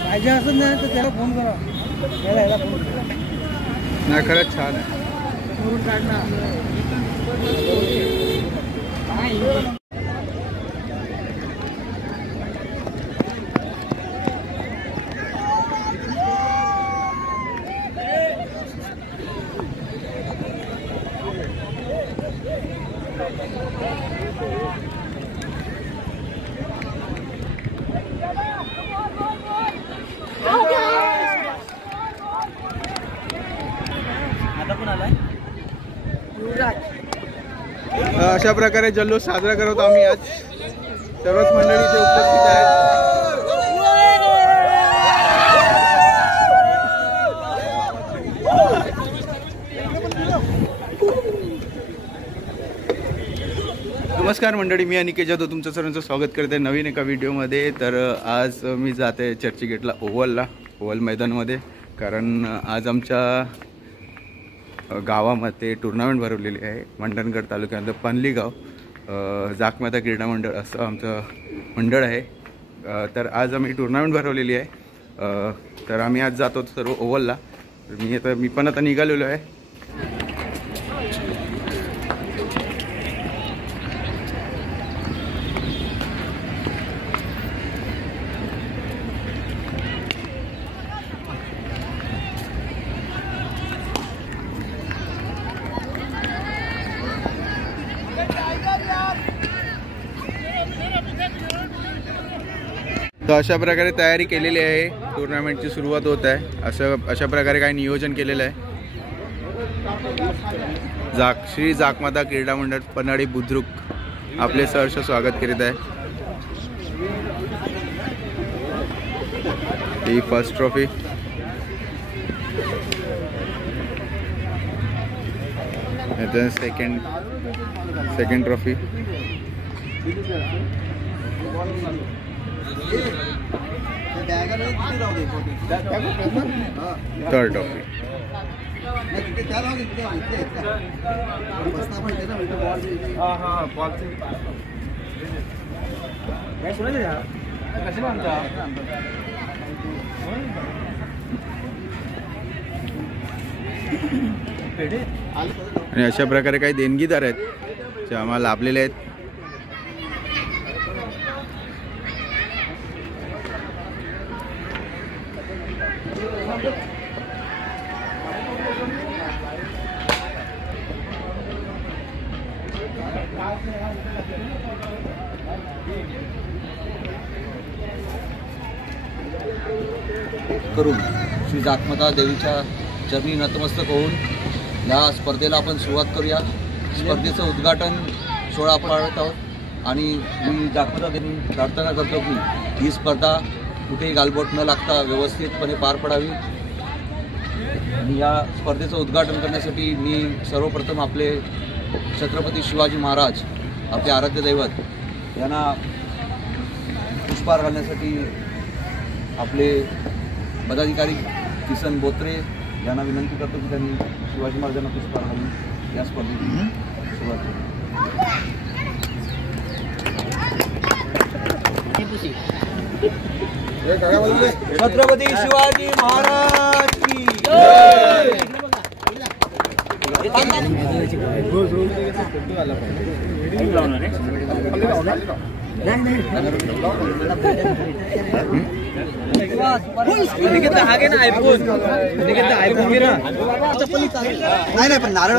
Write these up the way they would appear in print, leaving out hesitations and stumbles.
पाहिजे असं नाही तर त्याला फोन करा, याला फोन करा. नाही खरंच छान आहे. अशा प्रकारे जल्लोष साजरा करत आम्ही आज. सर्वच मंडळी इथे उपस्थित आहेत. नमस्कार मंडळी, मी अनिकेत जाधव तुमचं सर्वांचं स्वागत करते नवीन एका व्हिडिओमध्ये. तर आज मी जाते चर्चगेटला ओव्हल मैदानामध्ये, कारण आज आमच्या गावामध्ये टुर्नामेंट भरवलेली आहे. मंडणगड तालुक्यामध्ये पनली गाव जाकमाता क्रीडा मंडळ असं आमचं मंडळ आहे. तर आज आम्ही टुर्नामेंट भरवलेली आहे. तर आम्ही आज जातो सर्व ओव्हलला. मी पण आता निघालेलो आहे. तर अशा प्रकारे तयारी केलेली आहे. टुर्नामेंटची सुरुवात होत आहे. अशा प्रकारे काही नियोजन केलेलं आहे. श्री जाकमाता क्रीडा मंडळ पन्हाळी बुद्रुक आपले सहर्ष स्वागत करीत आहे. ही first trophy, second trophy, third trophy. आणि अशा प्रकारे काही देणगीदार आहेत जे आम्हाला लाभलेले आहेत. करून श्री जाकमाता देवीच्या चरणी नतमस्तक होऊन या स्पर्धेला आपण सुरुवात करूया. स्पर्धेचं उद्घाटन सोहळा पाळत आहोत आणि मी जाकमाता देवी प्रार्थना करतो की ही स्पर्धा कुठेही गालबोट न लागता व्यवस्थितपणे पार पडावी. आणि या स्पर्धेचं उद्घाटन करण्यासाठी मी सर्वप्रथम आपले छत्रपती शिवाजी महाराज, आपले आराध्य दैवत यांना पुष्पहार घालण्यासाठी आपले पदाधिकारी किसन बोत्रे यांना विनंती करतो की त्यांनी शिवाजी महाराजांना पुष्पहार घालून या स्पर्धेची सुरुवात केली. छत्रपती शिवाजी महाराज की जय. हागे ना आयफोन घे ना. नाही पण नारळ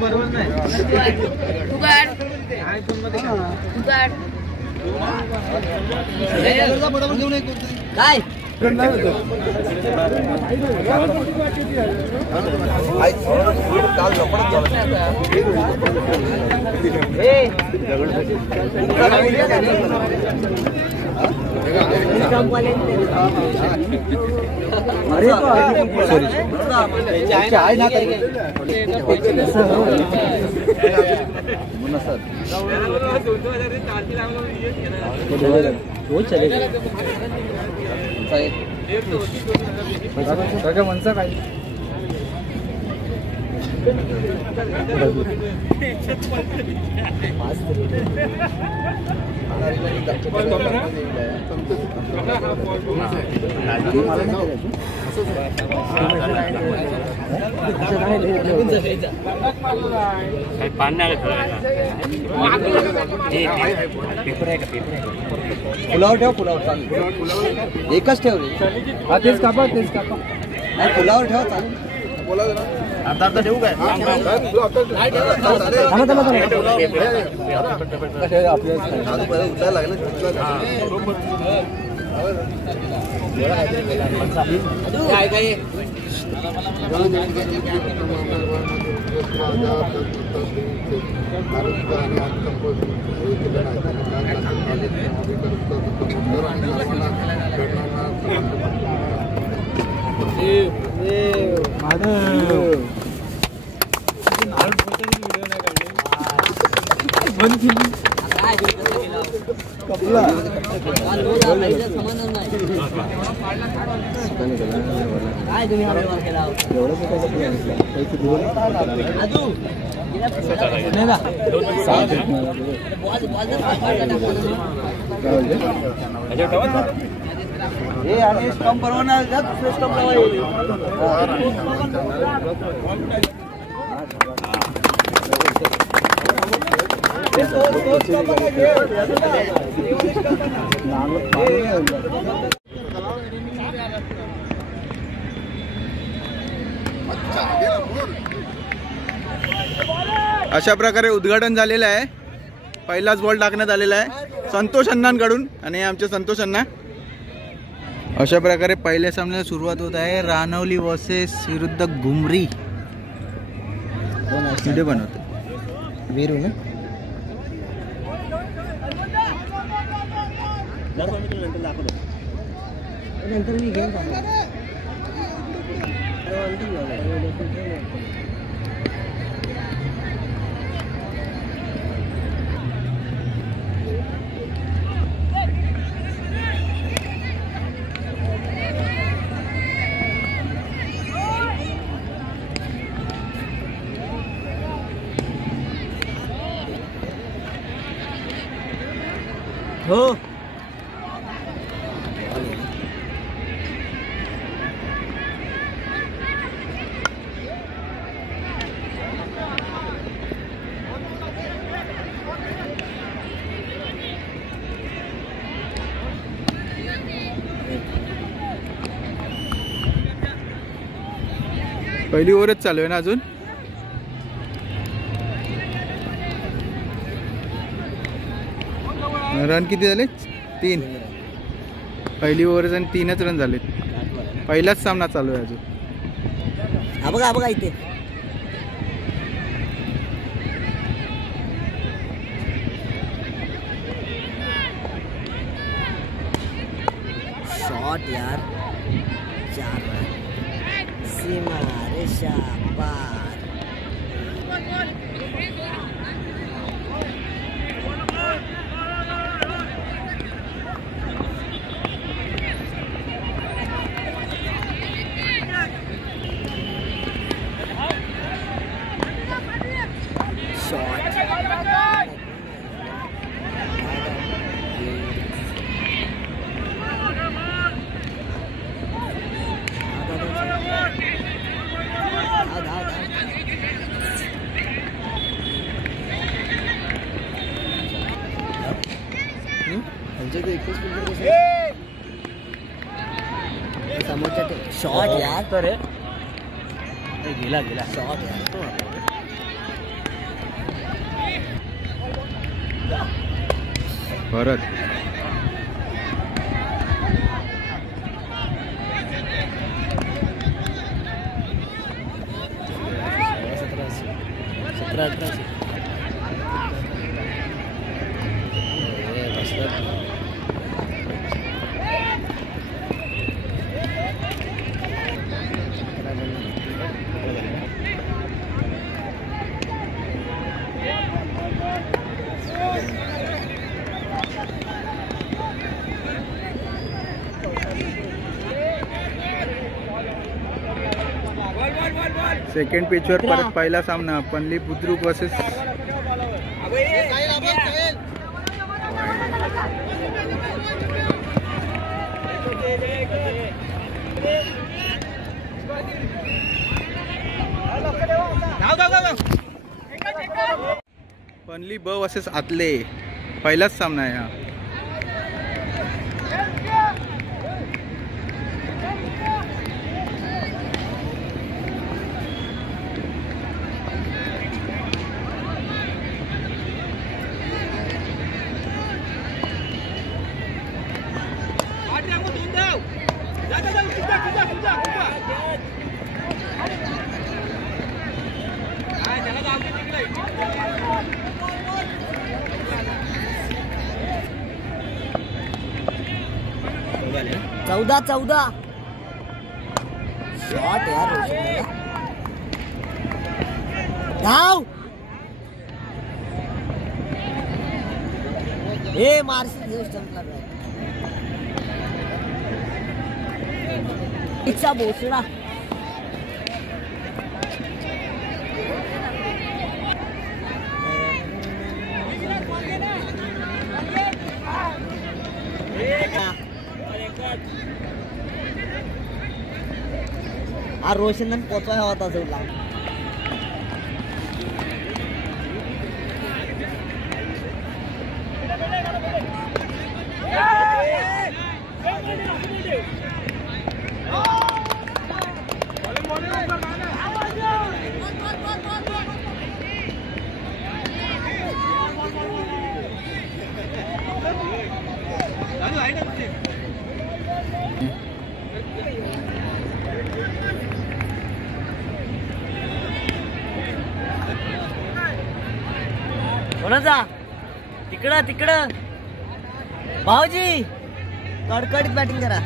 बरोबर नाही. काय फुलावर ठेव, फुलावर चालेल. एकच ठेव रे. तेच कापा, तेच कापा. नाही, फुलावर ठेव चालेल. अर्धा अर्धा ठेवू काय? आणि स्टंप परवाना स्टंप अशा प्रकारे उद्घाटन झालेलं आहे. पहिलाच बॉल टाकण्यात आलेला आहे संतोष अण्णांकडून आणि आमचे संतोष अण्णा. अशा प्रकारे पहिल्या सामन्याला सुरुवात होत आहे. रानवली वर्सेस विरुद्ध घुमरी. व्हिडिओ बनवतो वीरू ना. नंतर मी घेऊन हो. पहिली ओव्हरच चालू आहे ना अजून. रन किती झाले? 3. पहिली ओव्हर आणि 3च रन झाले. पहिलाच सामना चालू आहे अजून. हा बघा, बघा इथे शॉट यार. 4 रन. सीमा रेषा पार. शॉट यार. तर गेला शॉट यार. परत सेकंड पिचवर परत पहिला सामना पनली बुद्रुक वर्सेस पनली ब वर्सेस आतले पहिलाच सामना आहे हा. चौदा शॉट यार धाव हे मारशी इच्छा भोसडा रोशन पोचवाय होता जोडला कोणाचा तिकडं भाऊजी कडकडीत बॅटिंग करा.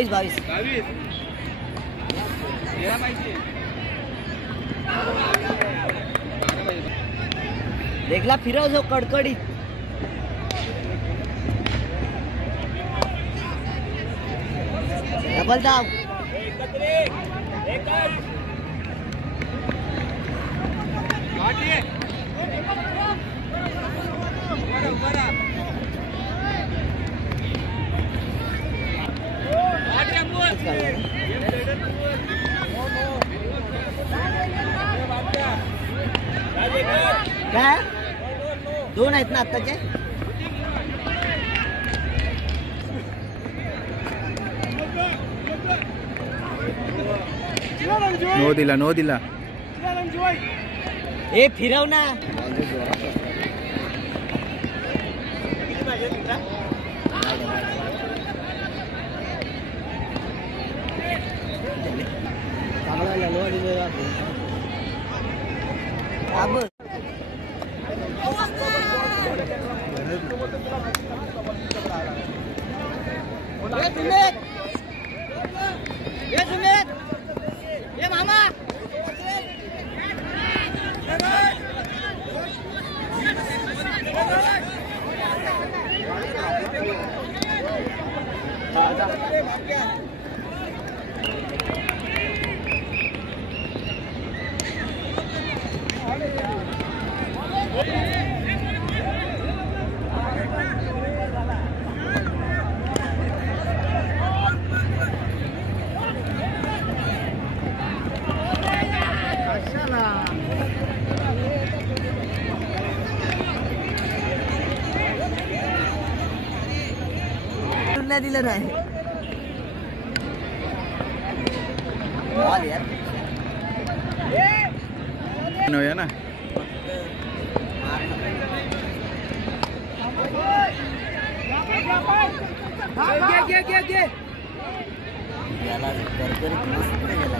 बावीस देखला फिरव जो कडकडीत डबल धाव काय 2 आहेत ना आत्ताचे. नो दिला ए फिरव ना मामा दिलं नाही बॉल यार. नव्या ना याला करकरीत मस्त गेला.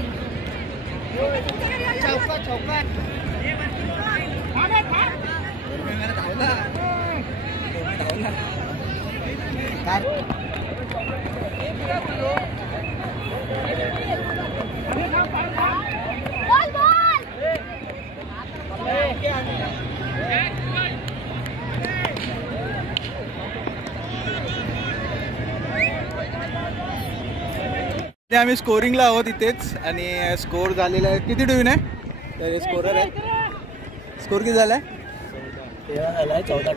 काय आम्ही स्कोरिंगला आहोत इथेच आणि स्कोर झालेला आहे. किती डिव्हिन आहे? तर स्कोरर आहे. स्कोर किती झालाय? 13 झालाय. 14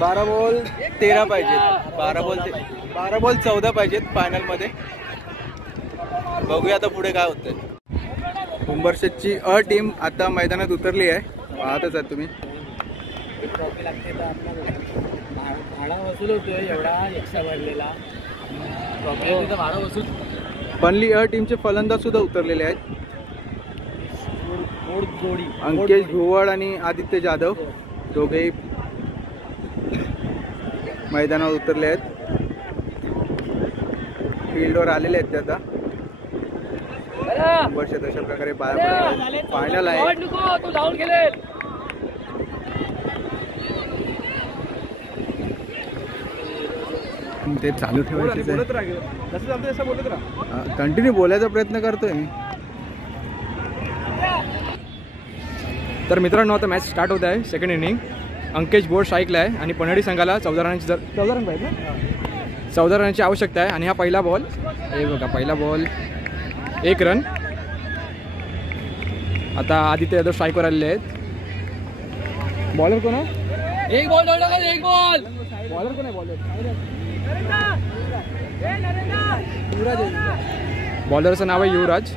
12 बॉल 13 पाहिजेत. 12 बॉल 14 पाहिजेत फायनलमध्ये. बघूया आता पुढे काय होतंय. उंबरशेतची अ टीम आता मैदानात उतरली आहे. पाहतच आहात तुम्ही. ट्रॉफी लागते तर भाडा वसूल होतोय एवढा रिक्षा भरलेला. ट्रॉफी भाडा वसूल. पनली अ टीमचे फलंदाज सुद्धा उतरलेले आहेत. जोडी अंकेश भुवड आणि आदित्य जाधव दोघेही मैदानावर उतरले आहेत. फील्डवर आलेले आहेत ते आता. उंबरशेत अशा प्रकारे फायनल आहे. ते चालू ठेवायचे. कंटिन्यू बोलायचा प्रयत्न करतोय मी. तर मित्रांनो आता मॅच स्टार्ट होत आहे. Second inning. अंकेश बोर्ड स्ट्राईकला आहे आणि पन्हाळी संघाला 14 रनांची 14 रन पाहिजे ना. 14 रनांची आवश्यकता आहे आणि हा पहिला बॉल. हे बघा पहिला बॉल 1 रन. आता आदित्य यादव स्ट्राईकवर आलेले आहेत. बॉलर कोण आहे? एक बॉल बॉलर कोण आहे? बॉलरचं नाव आहे युवराज.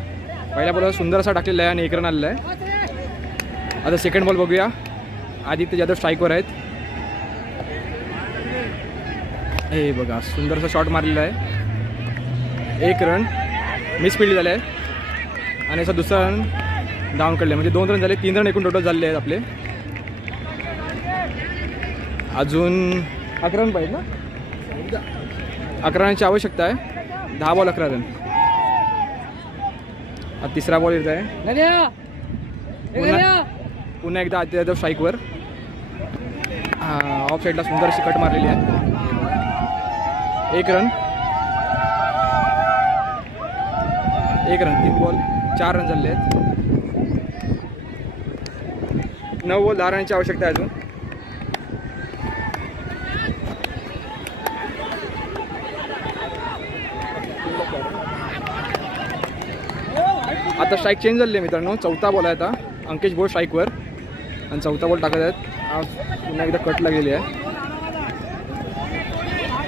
पहिल्या बॉलर सुंदर असा टाकलेला आहे आणि 1 रन आलेला आहे. आता सेकंड बॉल बघूया. आदित्य जाधव स्ट्राईकवर आहेत. हे बघा सुंदरसा शॉट मारलेला आहे. 1 रन मिस फील्ड झाले आहे आणि असा दुसरा रन डाऊन काढले. म्हणजे 2 रन झाले. 3 रन एकूण टोटल झालेले आहेत आपले. अजून 11 रन पाहिजे ना. 11 रनची आवश्यकता आहे. 10 बॉल 11 रन. आता तिसरा बॉल येत आहे. पुन्हा एकदा आदित्य जाधव स्ट्राईकवर. ऑफ साईडला सुंदर अशी कट मारलेली आहे. 1 रन. 1 रन. 3 बॉल 4 रन झाले आहेत. 9 बॉल 10 रनची आवश्यकता आहे अजून. आता स्ट्राईक चेंज झाले मित्रांनो. 4था बॉल आहे आता. अंकेश बोर्ड स्ट्राईकवर आणि 4था बॉल टाकत आहेत. पुन्हा एकदा कट लागलेली आहे.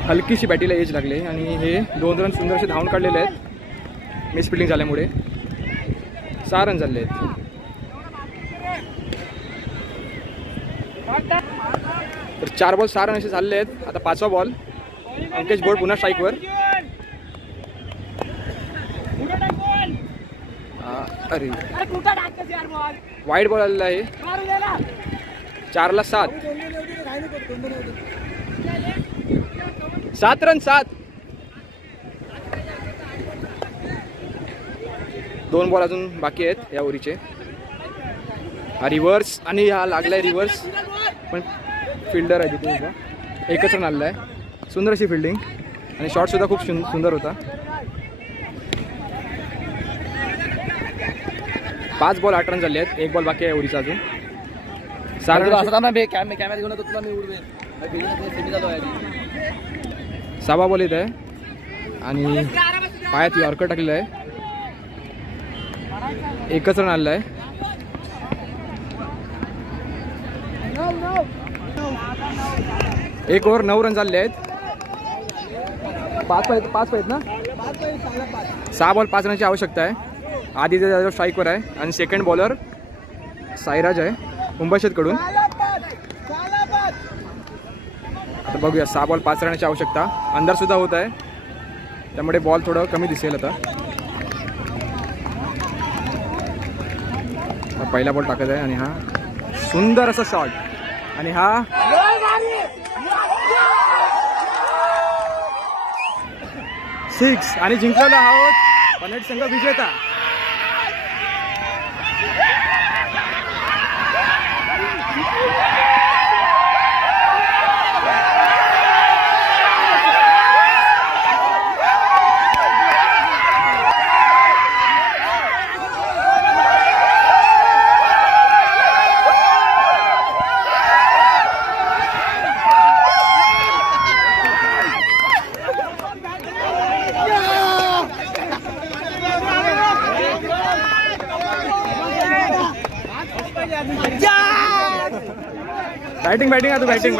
हलकीशी बॅटीला एज लागली आणि हे 2 रन सुंदरसे धावून काढलेले आहेत मिस फिल्डिंग झाल्यामुळे. 6 रन झाले आहेत. तर 4 बॉल 6 रन असे झाले आहेत. आता 5वा बॉल. अंकेश बोर्ड पुन्हा स्ट्राईकवर. अरे वाईड बॉल आलेला आहे. 4ला 7. 7 रन 7. 2 बॉल अजून बाकी आहेत या ओव्हरीचे. हा रिव्हर्स आणि हा लागलाय रिव्हर्स पण फिल्डर आहे तिथे. 1च रन आलेला आहे. सुंदर अशी फिल्डिंग आणि शॉट सुद्धा खूप सुंदर होता. 5 बॉल 8 रन झाले आहेत. 1 बॉल बाकी आहे ओव्हरीचा अजून. 6 बॉल येत आहे आणि पायात यॉर्कर टाकलेला आहे. 1च रन आलेला आहे. एक ओव्हर 9 रन झाले आहेत. 5 पाहिजेत ना. 6 बॉल 5 रनची आवश्यकता आहे. आदित्य जाधव स्ट्राईकवर आहे आणि सेकंड बॉलर साईराज आहे उंबरशेतकडून. आता बघूया. 6 बॉल 5 रनची आवश्यकता. अंधार सुद्धा होत आहे त्यामुळे बॉल थोडं कमी दिसेल आता. पहिला बॉल टाकत आहे आणि हा सुंदर असा शॉट आणि हा 6 आणि जिंकलेलो आहोत पनवेल संघ विजेता. बॅटिंग आता बॅटिंग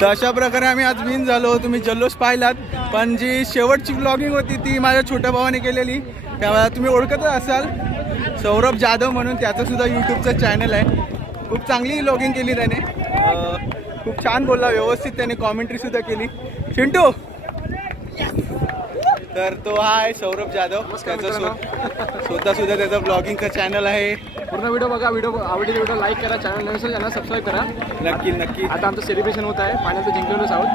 तर अशा प्रकारे आम्ही आज विन झालो. तुम्ही जल्लोष पाहिलात, पण जी शेवटची ब्लॉगिंग होती ती माझ्या छोट्या भावाने केलेली. त्यामुळे तुम्ही ओळखतच असाल सौरभ जाधव म्हणून, त्याचं सुद्धा यूट्यूबचं चॅनल आहे. खूप चांगली ब्लॉगिंग केली त्याने, खूप छान बोलला, व्यवस्थित त्याने कॉमेंट्री सुद्धा केली. चिंटू तर तो हा आहे सौरभ जाधव, त्याचं स्वतः सुद्धा त्याचं ब्लॉगिंगचं चॅनल आहे. पूर्ण व्हिडिओ बघा, व्हिडिओ आवडलेला व्हिडिओ लाईक करा, चॅनल नवीन असेल त्यांना सबस्क्राईब करा. नक्की आता आमचं सेलिब्रेशन होत आहे, फायनल जिंकलेलोच आहोत,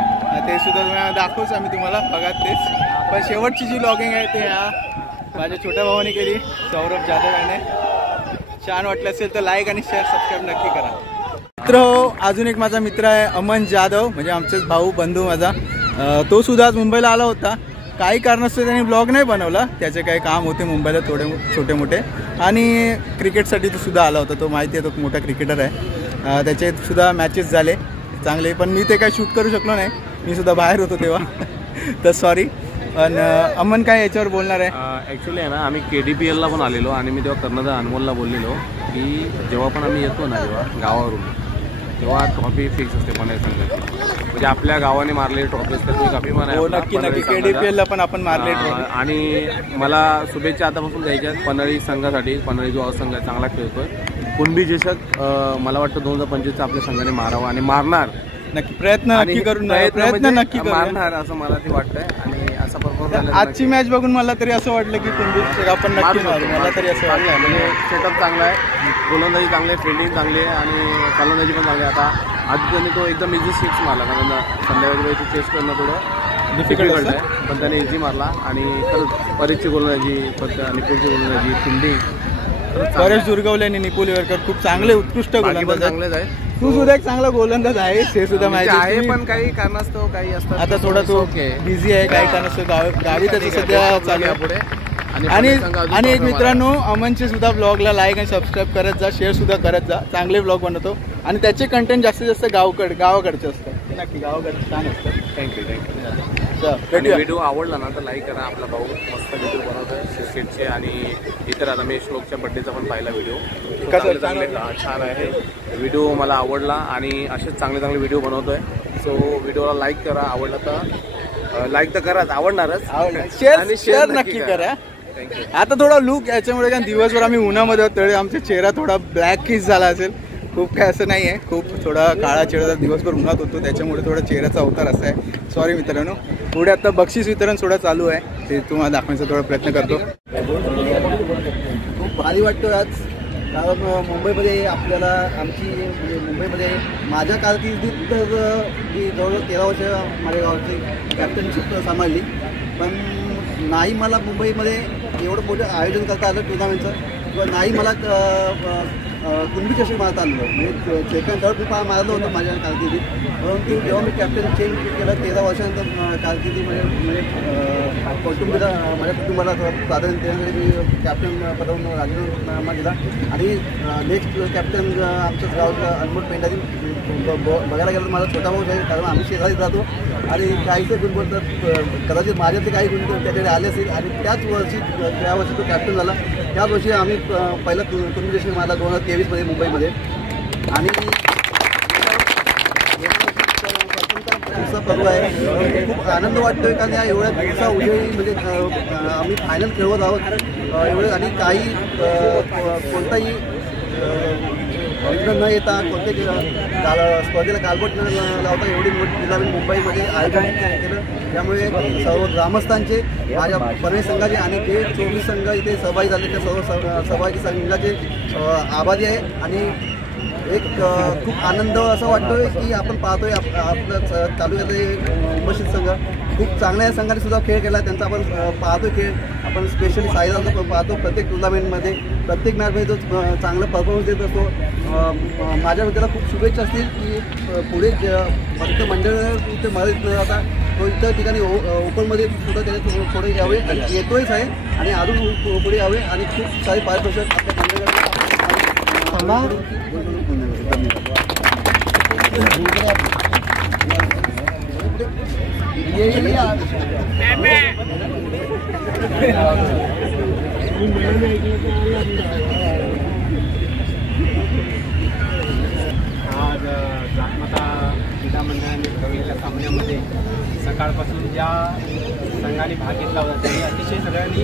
ते सुद्धा तुम्हाला दाखवूच आम्ही तुम्हाला बघा तेच. पण शेवटची जी ब्लॉगिंग आहे ते माझ्या छोट्या भावाने केली, सौरभ जाधव याने. छान वाटलं असेल तर लाईक आणि शेअर सबस्क्राईब नक्की करा. मित्र अजून एक माझा मित्र आहे अमन जाधव, म्हणजे आमचेच भाऊ बंधू माझा. तो सुद्धा आज मुंबईला आला होता. काही कारणास्तव त्यांनी ब्लॉग नाही बनवला, त्याचे काही काम होते मुंबईला थोडे छोटे मोठे, आणि क्रिकेटसाठी तो सुद्धा आला होता. तो माहिती आहे, तो मोठा क्रिकेटर आहे. त्याचे सुद्धा मॅचेस झाले चांगले, पण मी ते काही शूट करू शकलो नाही, मी सुद्धा बाहेर होतो तेव्हा. तर सॉरी. पण अमन काय याच्यावर बोलणार आहे? ॲक्च्युली आहे ना, आम्ही KDPLला पण आलेलो आणि मी तेव्हा कर्णधार अनमोलला बोललेलो की जेव्हा पण आम्ही येतो ना जेव्हा गावावरून, तेव्हा ट्रॉफी फिक्स असते पनवेल संघाची. म्हणजे आपल्या गावाने मारलेली ट्रॉफी असते, तुम्ही अभिमान आहे. नक्की KDPLला पण आपण मारले. आणि मला शुभेच्छा आतापासून द्यायच्या पनवेल संघासाठी. पनवेल जो संघ आहे चांगला खेळतोय. कुणबी चषक मला वाटतं 2025चा आपल्या संघाने मारावा आणि मारणार नक्की. प्रयत्न नक्की करून मारणार असं मला ते वाटतंय. आणि असा परफॉर्मन्स आजची मॅच बघून मला तरी असं वाटलं की कुणबी आपण नक्की मारू. मला तरी असं वाटलं. म्हणजे सेटअप चांगला आहे, गोलंदाजी चांगली आहे, फिल्डिंग चांगली आहे आणि फलंदाजी पण चांगली आहे. आता आज त्यांनी तो एकदम इझी 6 मारला, कारण संध्याकाळी चेस करणं थोडं डिफिकल्ट आहे, पण त्याने इझी मारला. आणि खरंच परेशची गोलंदाजी, निपुलची गोलंदाजी, फिल्डिंग परेश दुर्गवले आणि निपुल वेरकर खूप चांगले उत्कृष्ट गोलंदाज चांगलेच आहे. तू सुद्धा एक चांगला गोलंदाज आहे, हे सुद्धा माहिती आहे. पण काही कारणास्तव काही असतात, आता थोडा तो बिझी आहे, काही कारणास्तव गावी त्याचं सध्या चालू आहे पुढे. आणि एक मित्रांनो, अमनचे सुद्धा ब्लॉगला लाईक आणि सबस्क्राईब करत जा, शेअर सुद्धा करत जा. चांगले ब्लॉग बनवतो आणि त्याचे कंटेंट जास्तीत जास्त गावाकडचे असतात. नक्की गावाकडचे छान असतात. थँक्यू. व्हिडिओ आवडला ना तर लाईक करा. आपला भाऊ मस्त व्हिडिओ बनवतोय क्रिकेटचे आणि इतर. आता मी श्लोकच्या बड्डेचा पण पाहिला व्हिडिओ, चांगले छान आहे व्हिडिओ, मला आवडला. आणि असेच चांगले व्हिडिओ बनवतोय. सो व्हिडिओला लाईक करा, आवडला तर लाईक तर कराच, आवडणारच. शेअर नक्की करा. आता थोडा लुक याच्यामुळे काय दिवसभर आम्ही उन्हामध्ये होतो, आमचा चेहरा थोडा ब्लॅक किस झाला असेल. खूप काय असं नाही आहे, खूप थोडा काळा चेहरा, दिवसभर उन्हात होतो त्याच्यामुळे थोडा चेहऱ्याचा अवतार असा आहे. सॉरी मित्रांनो. पुढे आता बक्षीस वितरण थोडं चालू आहे, ते तुम्हाला दाखवण्याचा थोडा प्रयत्न करतो. खूप भारी वाटतं आज, कारण मुंबईमध्ये आपल्याला मुंबईमध्ये माझ्या कारकिर्दीत तर मी जवळजवळ 13 वर्ष माझ्या गावाची कॅप्टनशिप सांभाळली. पण नाही मला मुंबईमध्ये एवढं मोठं आयोजन करता आलं टुर्नामेंटचं, किंवा नाही मला कुणबी चषक मारता आलं. म्हणजे सेकंड थर्ड मी मारलं होतं माझ्या कारकिर्दीत. परंतु जेव्हा मी कॅप्टन चेंज केलं 13 वर्षानंतर कारकिर्दीमध्ये माझ्या कुटुंबाला प्राधान्य देण्यासाठी मी कॅप्टन पदावरून राजीनामा दिला. आणि नेक्स्ट कॅप्टन आमच्याच गावातला अनमोल पेंडारी बघायला गेलं तर माझा छोटा भाऊ आहे, कारण आम्ही शेजारीच राहतो. आणि काहीचे गुण बोलतात, कदाचित माझ्यातले काही गुण त्याच्याकडे आले असेल. आणि त्या वर्षी तो कॅप्टन झाला. त्याच वर्षी आम्ही पहिला कुणबी चषक मारला 2023 मुंबईमध्ये. आणि पर्व आहे, खूप आनंद वाटतोय, कारण या एवढ्या दिवसा उजेडी म्हणजे आम्ही फायनल खेळवत आहोत एवढे. आणि काही कोणताही न येता कोणत्याही स्पर्धेला गालबोट न लावता एवढी मोठी टुर्नामेंट मुंबईमध्ये आयोजन केलं. त्यामुळे सर्व ग्रामस्थांचे, माझ्या पनवेल संघाचे आणि जे 24 संघ इथे सहभागी झाले त्या सर्व सहभागी संघाचे आभारी आहे. आणि एक खूप आनंद असं वाटतोय की आपण पाहतोय आपलं तालुक्यातले उपस्थित संघ खूप चांगल्या या संघाने सुद्धा खेळ केला. त्यांचा आपण पाहतो खेळ, आपण स्पेशली साईरामचा पण पाहतो. प्रत्येक टुर्नामेंटमध्ये प्रत्येक मॅचमध्ये तो चांगला परफॉर्मन्स देत असतो. माझ्या त्याला खूप शुभेच्छा असतील की पुढे फक्त मंडळ इथे मदत न जाता तो इतर ठिकाणी ओपनमध्ये सुद्धा त्याने थोडे यावे आणि येतोयच आहे आणि अजून पुढे यावे आणि खूप सारे पारितोषिक आपल्या आज जाकमता क्रीडा मंडळाने ठरवलेल्या सामन्यामध्ये सकाळपासून ज्या संघाने भाग घेतला होता त्यांनी अतिशय सगळ्यांनी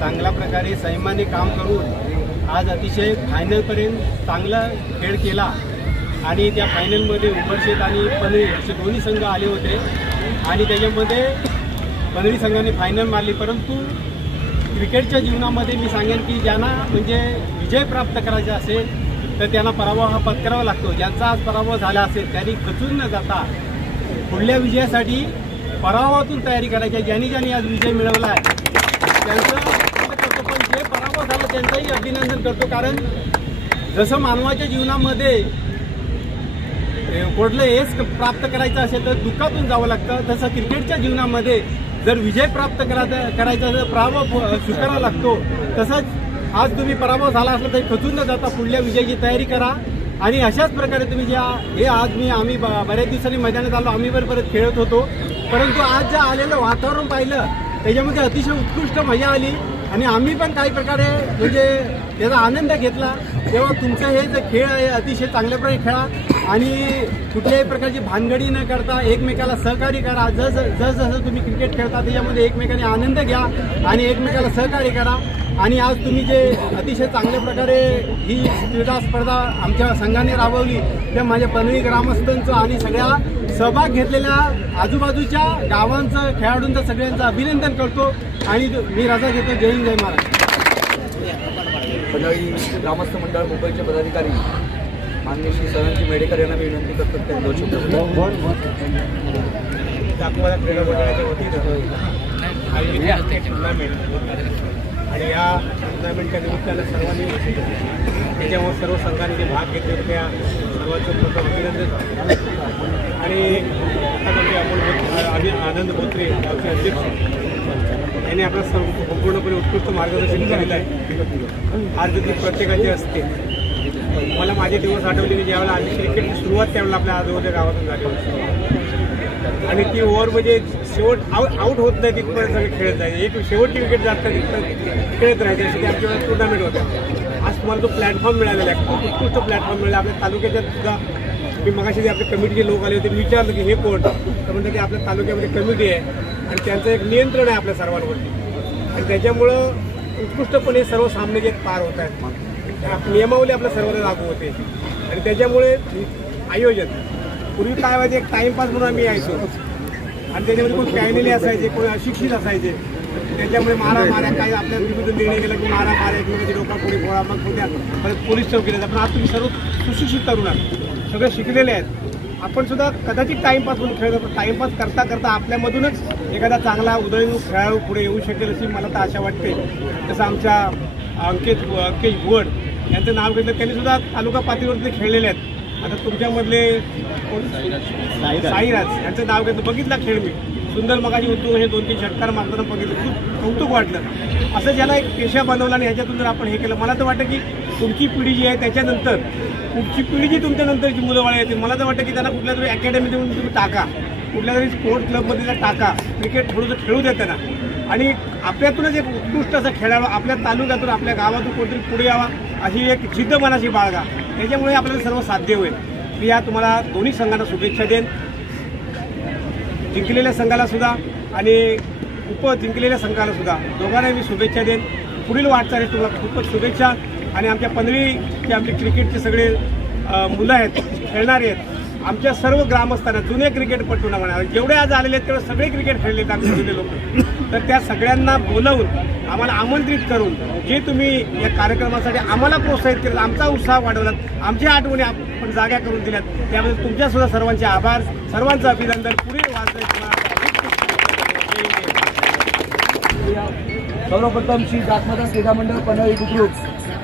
चांगल्या प्रकारे संयमाने काम करून आज अतिशय फायनलपर्यंत चांगला खेळ केला. आणि त्या फायनलमध्ये उमरशेत आणि पनवेल असे दोन्ही संघ आले होते आणि त्याच्यामध्ये पनवेल संघाने फायनल मारली. परंतु क्रिकेटच्या जीवनामध्ये मी सांगेन की ज्यांना म्हणजे विजय प्राप्त करायचा असेल तर त्यांना पराभव हा पत्करावा लागतो. ज्यांचा आज पराभव झाला असेल त्यांनी खचून न जाता पुढल्या विजयासाठी पराभवातून तयारी करायची. ज्यांनी आज विजय मिळवला आहे त्यांचं करतो, पण जे पराभव झाला त्यांचंही अभिनंदन करतो. कारण जसं मानवाच्या जीवनामध्ये कुठलं यश प्राप्त करायचं असेल तर दुःखातून जावं लागतं, तसं क्रिकेटच्या जीवनामध्ये जर विजय प्राप्त करायचा तर पराभव स्वीकारावा लागतो. तसंच आज तुम्ही पराभव झाला असला तरी खचून न जाता पुढल्या विजयाची तयारी करा. आणि अशाच प्रकारे तुम्ही हे आज आम्ही बऱ्याच दिवसांनी मैदानात आलो, आम्ही परत खेळत होतो. परंतु आज जे आलेलं वातावरण पाहिलं त्याच्यामध्ये अतिशय उत्कृष्ट मजा आली आणि आम्ही पण काही प्रकारे म्हणजे त्याचा आनंद घेतला. तेव्हा तुमचं हे जे खेळ आहे अतिशय चांगल्या प्रकारे खेळा आणि कुठल्याही प्रकारची भानगडी न करता एकमेकाला सहकार्य करा. जसं तुम्ही क्रिकेट खेळता त्याच्यामध्ये एकमेकाने आनंद घ्या आणि एकमेकाला सहकार्य करा. आणि आज तुम्ही जे अतिशय चांगल्या प्रकारे ही क्रीडा स्पर्धा आमच्या संघाने राबवली त्या माझ्या पनवेल ग्रामस्थांचं आणि सगळ्या सहभाग घेतलेल्या आजूबाजूच्या गावांचं खेळाडूंचं सगळ्यांचं अभिनंदन करतो आणि मी रजा घेतो. जय हिंद, जय महाराष्ट्र. पनवेल ग्रामस्थ मंडळ मुंबईचे पदाधिकारी माननीय श्री सरांजी मेडेकर यांना मी विनंती करतो त्यांनी 2 शब्द जाकमता क्रीडा मंडळाच्या वतीनं आयोजित टुर्नामेंट आणि या टुर्नामेंटच्या निमित्तानं सर्वांनी त्याच्यावर सर्व संघांनी जे भाग घेतले त्या सर्वांचं प्रथम अभिनंदन. आणि म्हणजे आपण आनंद बोत्रे आमचे अध्यक्ष यांनी आपला संपूर्णपणे उत्कृष्ट मार्गदर्शन केलेलं आहे. आज ती प्रत्येकाची असते. मला माझे दिवस आठवले की ज्यावेळेला आधी क्रिकेटची सुरुवात त्यावेळेला आपल्या आजूबाजूच्या गावातून झाली होती आणि ती ओव्हर म्हणजे शेवट आऊट होत नाही तिथपर्यंत सगळे खेळत जायचे. एक शेवटची विकेट जात नाही तिथपर्यंत खेळत राहायचे. असे आमच्याकडे टुर्नामेंट होत्या. आज तुम्हाला तो प्लॅटफॉर्म मिळालेला आहे, खूप उत्कृष्ट प्लॅटफॉर्म मिळाला. आपल्या तालुक्याच्यात सुद्धा मी मगाशी जे आपल्या कमिटीचे लोक आले होते मी विचारलं की हे कोण, तर म्हणतात की आपल्या तालुक्यामध्ये कमिटी आहे आणि त्यांचं एक नियंत्रण आहे आपल्या सर्वांवरती आणि त्याच्यामुळं उत्कृष्टपणे सर्व सामने जे पार होत आहेत नियमावली आपल्या सर्वांना लागू होते आणि त्याच्यामुळे आयोजन पूर्वी काय व्हायचे एक टाइमपास म्हणून आम्ही यायचो आणि त्याच्यामध्ये कोण पॅनेली असायचे, कोण अशिक्षित असायचे. त्याच्यामुळे मारा काय आपल्या विरुद्ध निर्णय केला की मारा एकमेकांची लोका पुढे गोळा मग पुढे परत पोलीस चौकीला जातात. पण आज तुम्ही सर्व सुशिक्षित तरुण आहात, सगळे शिकलेले आहेत. आपण सुद्धा कदाचित टाइमपास म्हणून खेळतो पण टाइमपास करता करता आपल्यामधूनच एखादा चांगला उदयू खेळाडू पुढे येऊ शकेल अशी मला तर आशा वाटते. तसं आमच्या अंकेश भुवड यांचं नाव घेतलं, त्यांनी सुद्धा तालुका पातळीवरती खेळलेले आहेत. आता तुमच्यामधले साईराज यांचं नाव घेतलं, बघितला खेळ मी सुंदर मगाशी होतो. हे 2-3 षटकार मारताना बघितलं, खूप कौतुक वाटलं. असं ज्याला एक पेशा बनवला आणि ह्याच्यातून जर आपण हे केलं, मला तर वाटतं की तुमची पिढी जी आहे त्याच्यानंतर पुढची पिढी जी तुमच्यानंतरची मुलं बाळं येतील, मला तर वाटतं की त्यांना कुठल्या तरी अकॅडमीमध्ये तुम्ही टाका, कुठल्या तरी स्पोर्ट्स क्लबमध्ये टाका, क्रिकेट थोडंसं खेळू द्या त्यांना आणि आपल्यातूनच एक उत्कृष्ट असं खेळावं, आपल्या तालुक्यातून आपल्या गावातून कोणतरी पुढे यावा अशी एक जिद्द मनाची बाळगा. त्याच्यामुळे आपल्याला सर्व साध्य होईल. मी या तुम्हाला दोन्ही संघांना शुभेच्छा देईन, जिंकलेल्या संघाला सुद्धा आणि जिंकलेल्या संघाला सुद्धा, दोघांनाही मी शुभेच्छा देईन. पुढील वाटचालीस तुम्हाला खूपच शुभेच्छा. आणि आमच्या पनवेलचे आमचे क्रिकेटचे सगळे मुलं आहेत, खेळणारे आहेत, आमच्या सर्व ग्रामस्थांना जुने क्रिकेटपटूंना म्हणा जेवढे आज आलेले आहेत तेवढे सगळे क्रिकेट खेळलेत आमचे जुने लोक, तर त्या सगळ्यांना बोलावून आम्हाला आमंत्रित करून जे तुम्ही या कार्यक्रमासाठी आम्हाला प्रोत्साहित केलं, आमचा उत्साह वाढवलात, आमच्या आठवणी आपण जाग्या करून दिल्यात, त्याबद्दल तुमच्यासुद्धा सर्वांचे आभार, सर्वांचं अभिनंदन. पुढे वाचलंय सर्वप्रथम श्री जाकमाता क्रीडा मंडळ पनवेल बुद्रुक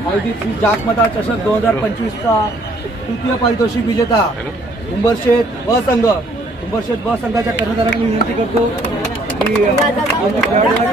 आयोजित श्री जाकमाता चषक 2025चा तृतीय पारितोषिक विजेता उंबरशेत ब संघ, उंबरशेत ब संघाच्या कर्णधारांना मी विनंती करतो की आमच्या खेळाडूंना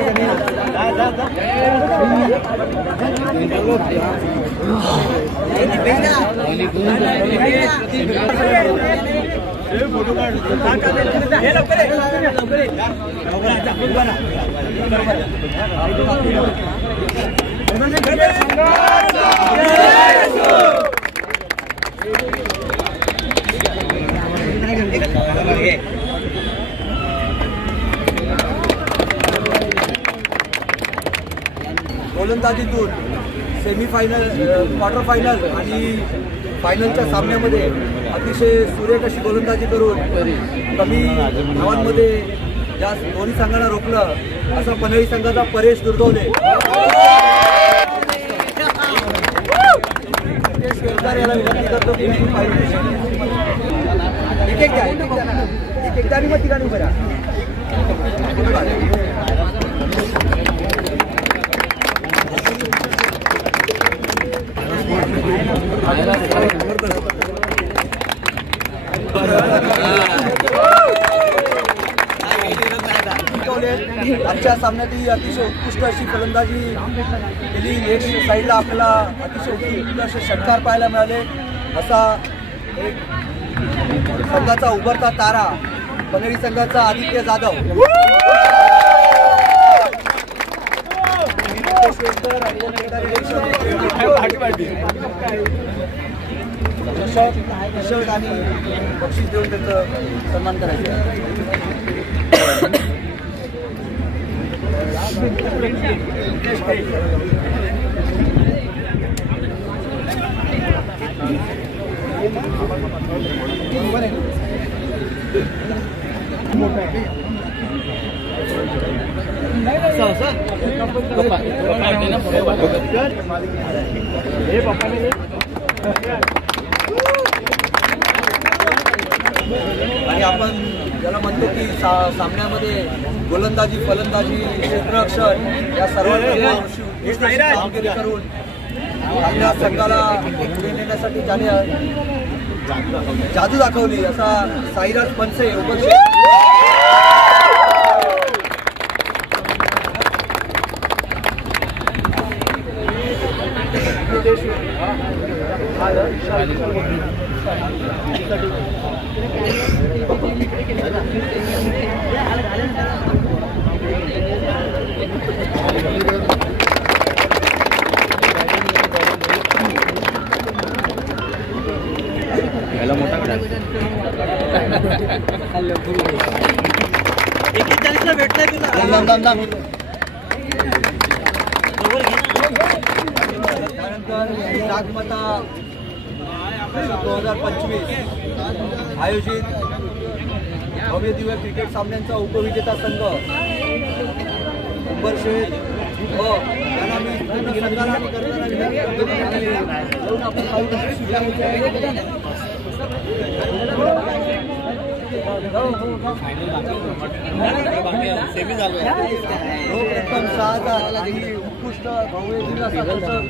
गोलंदाजीतून सेमीफायनल, क्वार्टर फायनल आणि फायनलच्या सामन्यामध्ये अतिशय सुरेख अशी गोलंदाजी करून कमी धावांमध्ये ज्या दोन्ही संघांना रोखलं असा पनवेल संघाचा परेश दुर्गवले. याला विनंती करतो की एक मग ठिकाणी उभं राहा. आजच्या सामन्यात ही अतिशय उत्कृष्ट अशी फलंदाजी केली. नेक्स्ट साईडला आपल्याला अतिशय उत्कृष्ट असे षटकार पाहायला मिळाले. असा एक संघाचा उभरता तारा पनवेल संघाचा आदित्य जाधव, चषक आणि बक्षीस देऊन त्याचं सन्मान करायचं आहे. आणि आपण ज्याला म्हणतो की सामन्यामध्ये गोलंदाजी, फलंदाजी, क्षेत्ररक्षण या सर्वांची कामगिरी करून आपल्या संघाला पुढे नेण्यासाठी त्याने जादू दाखवली असा साईराज बनसे जाकमाता 2025 आयोजित भव्य दिव्य क्रिकेट सामन्यांचा उपविजेता संघ उंबरशेत यांना मी पूर्ण संघाला आणि प्रथम 6,000 आणि उत्कृष्ट भव्य दिव्य असा दर्शक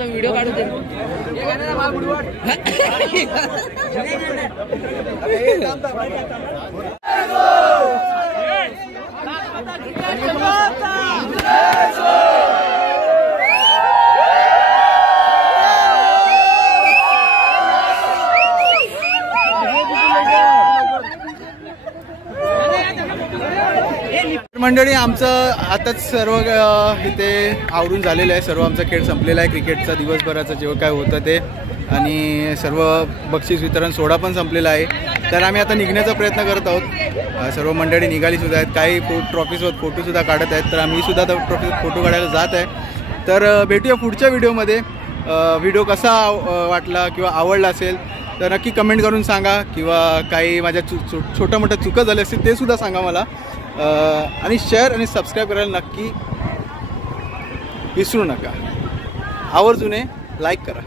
व्हिडिओ काढू दे. मंडळी, आमचं आताच सर्व इथे आवरून झालेलं आहे. सर्व आमचा खेळ संपलेला आहे. क्रिकेटचा दिवसभराचं जेव्हा काय होतं ते, आणि सर्व बक्षीस वितरण सोहळा पण संपलेला आहे. तर आम्ही आता निघण्याचा प्रयत्न करत आहोत. सर्व मंडळी निघालीसुद्धा आहेत. काही ट्रॉफीसोबत फोटोसुद्धा काढत आहेत. तर आम्हीसुद्धा त्या ट्रॉफीसोबत फोटो काढायला जात आहे. तर भेटूया पुढच्या व्हिडिओमध्ये. व्हिडिओ कसा वाटला किंवा आवडला असेल तर नक्की कमेंट करून सांगा, किंवा काही माझ्या छोट्या मोठ्या चुका झाल्या असतील ते सुद्धा सांगा मला. आणि शेअर आणि सबस्क्राईब करायला नक्की विसरू नका. आवर्जून लाईक करा.